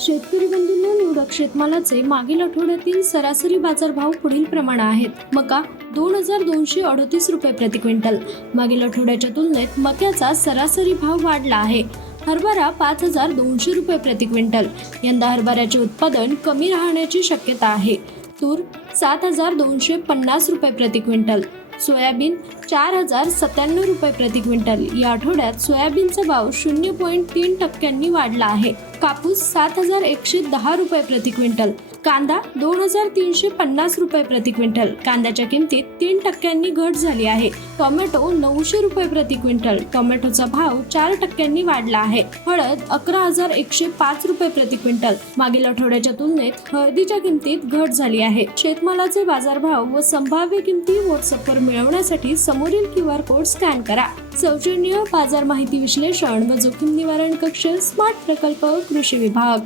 शेतकरी बंधूंना निवडक शेतमालाचे मागील आठवड्यातील सरासरी बाजारभाव पुढील प्रमाणे आहेत. मका दोन हजार दोनशे अडतीस रुपये प्रति क्विंटल. मागील आठवड्याच्या तुलनेत मक्याचा सरासरी भाव वाढला आहे. हरभरा पाच हजार दोनशे रुपये प्रति क्विंटल. यंदा हरभऱ्याचे उत्पादन कमी राहण्याची शक्यता आहे. तूर सात हजार दोनशे पन्नास रुपये प्रति क्विंटल. सोयाबीन चार हजार सत्त्याण्णव रुपये प्रति क्विंटल. या आठवड्यात सोयाबीनचा भाव शून्य पॉईंट तीन टक्क्यांनी वाढला आहे. कापूस सात हजार एकशे दहा रुपये प्रति क्विंटल. कांदा दोन हजार तीनशे पन्नास रुपये प्रति क्विंटल. कांद्याच्या किमतीत तीन टक्क्यांनी घट झाली आहे. टोमॅटो नऊशे रुपये प्रति क्विंटल. टोमॅटोचा भाव चार टक्क्यांनी वाढला आहे. हळद अकरा हजार एकशे पाच रुपये प्रति क्विंटल. मागील आठवड्याच्या तुलनेत हळदीच्या किमतीत घट झाली आहे. शेत शेतमालाचे बाजारभाव व संभाव्य किमती व्हॉट्सअपवर मिळवण्यासाठी समोरील क्यू आर कोड स्कॅन करा. सौजन्य बाजार माहिती विश्लेषण व जोखीम निवारण कक्ष स्मार्ट प्रकल्प कृषी विभाग.